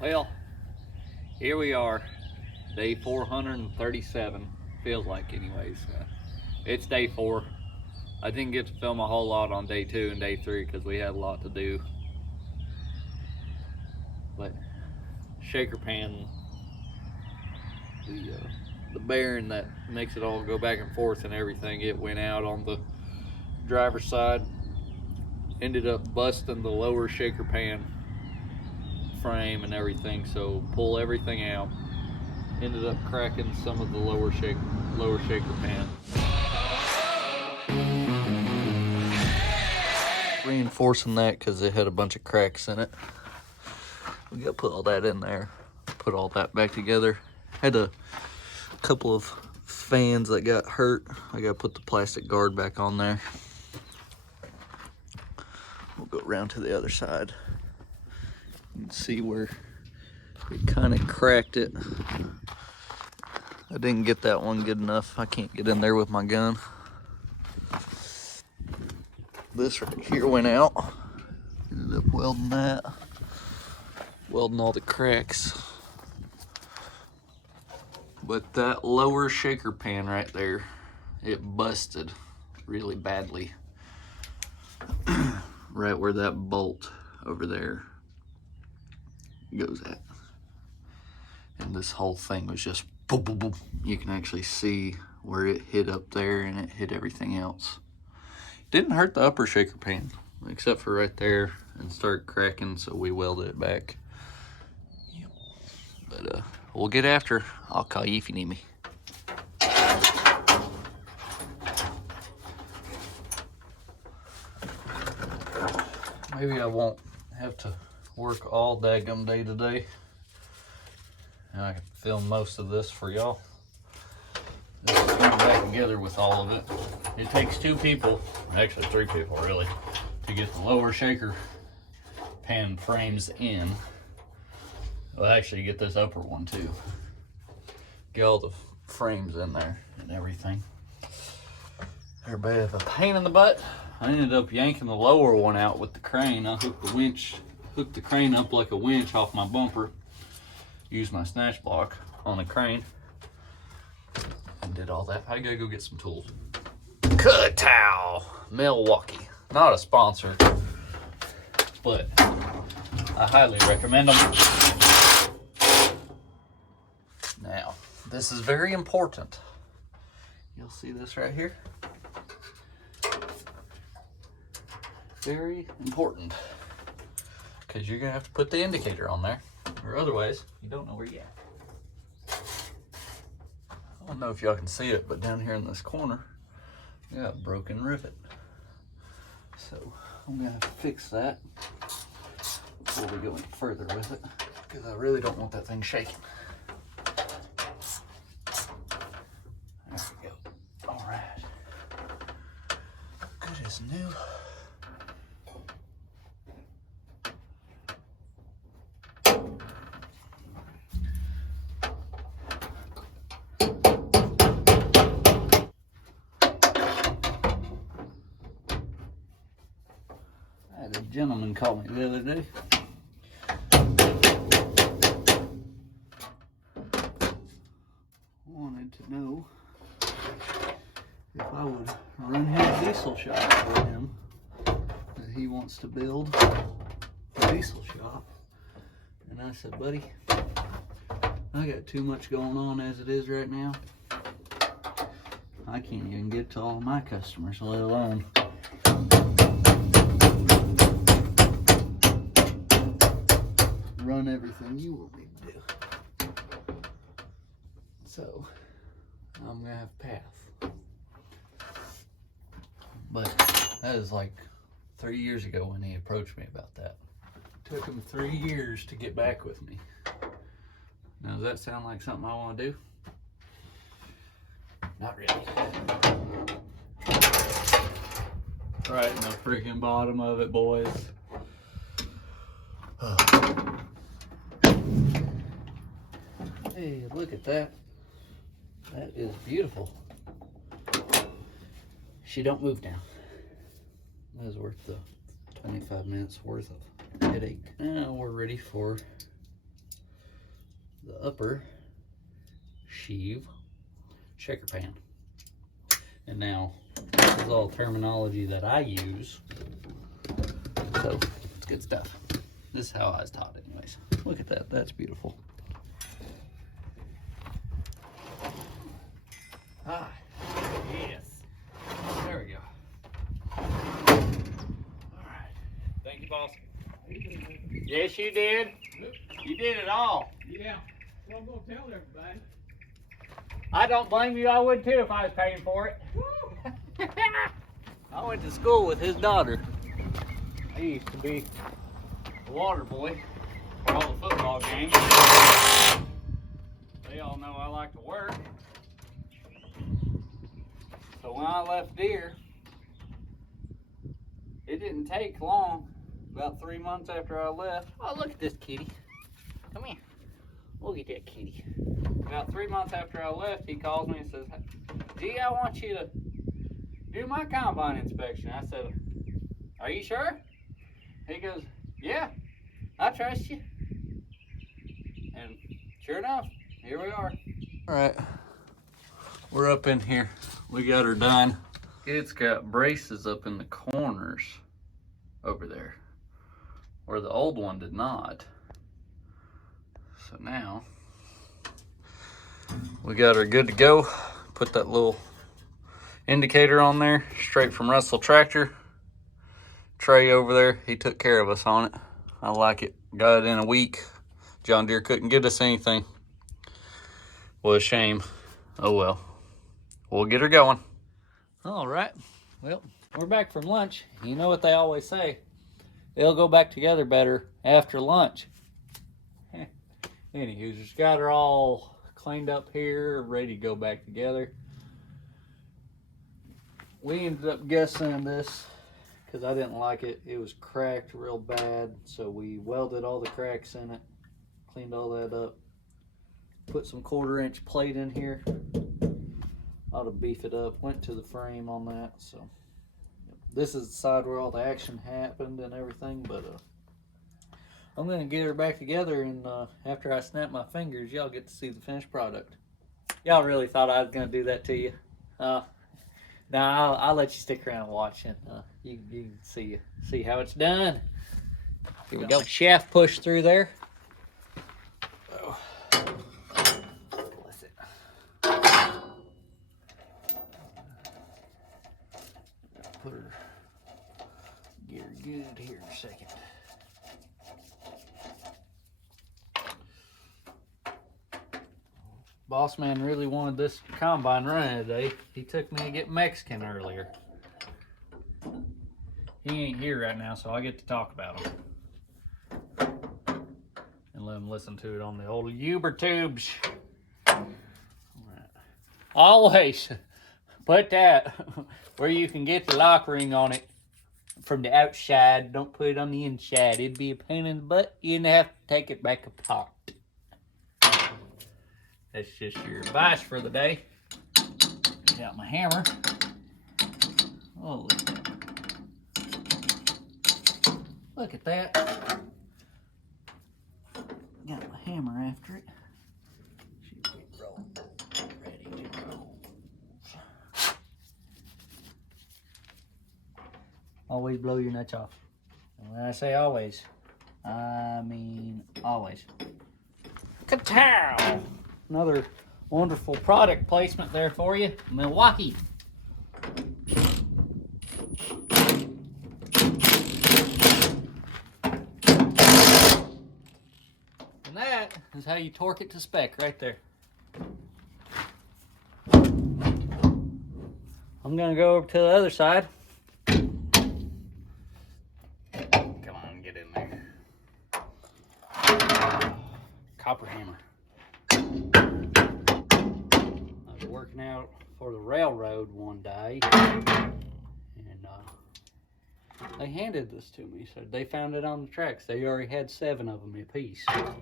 Well, here we are, day 437. Feels like, anyways. It's day 4. I didn't get to film a whole lot on day 2 and day 3 because we had a lot to do. But shaker pan, the bearing that makes it all go back and forth and everything, it went out on the driver's side. Ended up busting the lower shaker pan frame and everything. So pull everything out. Ended up cracking some of the lower shaker pan. Reinforcing that because it had a bunch of cracks in it. We gotta put all that in there, put all that back together. Had a couple of fans that got hurt. I gotta put the plastic guard back on there. We'll go around to the other side. You can see where it kind of cracked it. I didn't get that one good enough. I can't get in there with my gun. This right here went out. Ended up welding that. Welding all the cracks. But that lower shaker pan right there, it busted really badly. Right where that bolt over there goes at. And this whole thing was just boom, boom, boom. You can actually see where it hit up there and it hit everything else. Didn't hurt the upper shaker pan, except for right there, and started cracking, so we welded it back. Yep. But we'll get after. I'll call you if you need me. Maybe I won't have to work all daggum day today. And I can film most of this for y'all. This is coming back together with all of it. It takes 2 people, actually 3 people really, to get the lower shaker pan frames in. Well, actually get this upper one too. Get all the frames in there and everything. They're a bit of a pain in the butt. I ended up yanking the lower one out with the crane. I hooked the crane up like a winch off my bumper. Used my snatch block on the crane and did all that. I gotta go get some tools. Cut-Tow, Milwaukee. Not a sponsor, but I highly recommend them. Now, this is very important. You'll see this right here. Very important. Because you're gonna have to put the indicator on there, or otherwise you don't know where you're at. I don't know if y'all can see it, but down here in this corner, we got a broken rivet. So I'm gonna have to fix that before we go any further with it, because I really don't want that thing shaking. There we go. All right. Good as new. A gentleman called me the other day. Wanted to know if I would run his diesel shop for him. That he wants to build a diesel shop. And I said, buddy, I got too much going on as it is right now. I can't even get to all of my customers, let alone run everything you want me to do. So I'm gonna have to pass. But that is like 3 years ago when he approached me about that. It took him 3 years to get back with me. Now, does that sound like something I want to do? Not really. Right in the freaking bottom of it, boys. Hey, look at that. That is beautiful. She don't move now. That was worth the 25 minutes worth of headache. Now we're ready for the upper sheave shaker pan. And now, this is all terminology that I use. So, it's good stuff. This is how I was taught anyways. Look at that, that's beautiful. Ah, yes. There we go. All right. Thank you, boss. Yes, you did. You did it all. Yeah. Well, I'm going to tell everybody. I don't blame you. I would too if I was paying for it. I went to school with his daughter. He used to be a water boy for all the football games. They all know I like to work. So when I left Deere, it didn't take long. About 3 months after I left. Oh, look at this kitty. Come here. Look at that kitty. About 3 months after I left, he calls me and says, "Gee, I want you to do my combine inspection." I said, "Are you sure?" He goes, "Yeah, I trust you." And sure enough, here we are. All right, we're up in here. We got her done. It's got braces up in the corners over there, where the old one did not. So now, we got her good to go. Put that little indicator on there, straight from Russell Tractor. Trey over there, he took care of us on it. I like it. Got it in a week. John Deere couldn't get us anything. What a shame. Oh well. We'll get her going. All right. Well, we're back from lunch. You know what they always say. They'll go back together better after lunch. Anywho, just got her all cleaned up here, ready to go back together. We ended up guessing this because I didn't like it. It was cracked real bad, so we welded all the cracks in it, cleaned all that up, put some 1/4-inch plate in here. Ought to beef it up. Went to the frame on that. So this is the side where all the action happened and everything, but I'm gonna get her back together, and after I snap my fingers, y'all get to see the finished product. Y'all really thought I was gonna do that to you? Nah, I'll let you stick around and watch, and you can see how it's done. Here we go. Shaft push through there. Oh. Bless it. Put her gear good here in a second. Boss man really wanted this combine running today. He took me to get Mexican earlier. He ain't here right now, so I get to talk about him. And let him listen to it on the old YouTubes. Right. Always put that where you can get the lock ring on it from the outside. Don't put it on the inside. It'd be a pain in the butt. You'd have to take it back apart. That's just your advice for the day. Get out my hammer. Oh, look at that. Look at that. Got my hammer after it. Should be rolling. Ready to roll. Always blow your nuts off. And when I say always, I mean always. Ka-tow! Another wonderful product placement there for you. Milwaukee. And that is how you torque it to spec right there. I'm going to go over to the other side. Come on, get in there. Copper hammer. Working out for the railroad one day, and they handed this to me. So they found it on the tracks. They already had 7 of them a piece. So,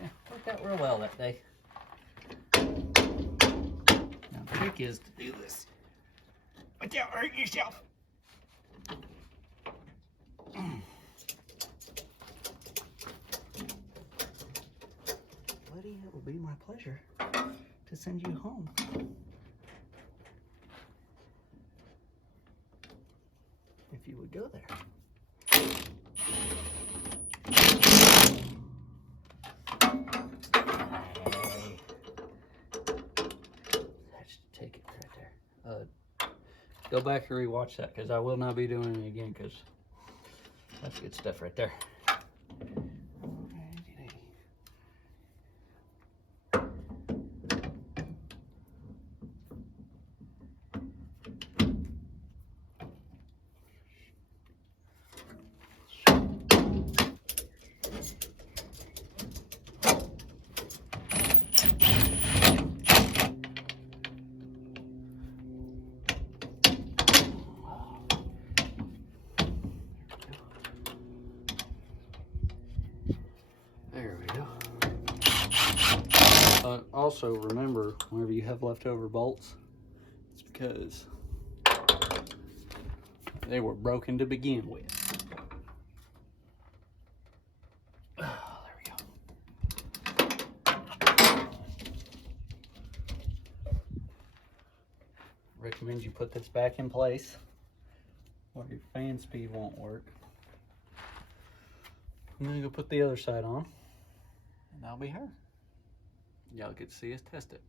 yeah, worked out real well that day. Now the trick is to do this without hurting yourself. Let it will be my pleasure to send you home. If you would go there. Hey. Let's take it right there. Go back and rewatch that because I will not be doing it again because that's good stuff right there. There we go. Also, remember, whenever you have leftover bolts, it's because they were broken to begin with. Oh, there we go. Recommend you put this back in place or your fan speed won't work. I'm gonna go put the other side on, and that'll be her. Y'all get to see us test it.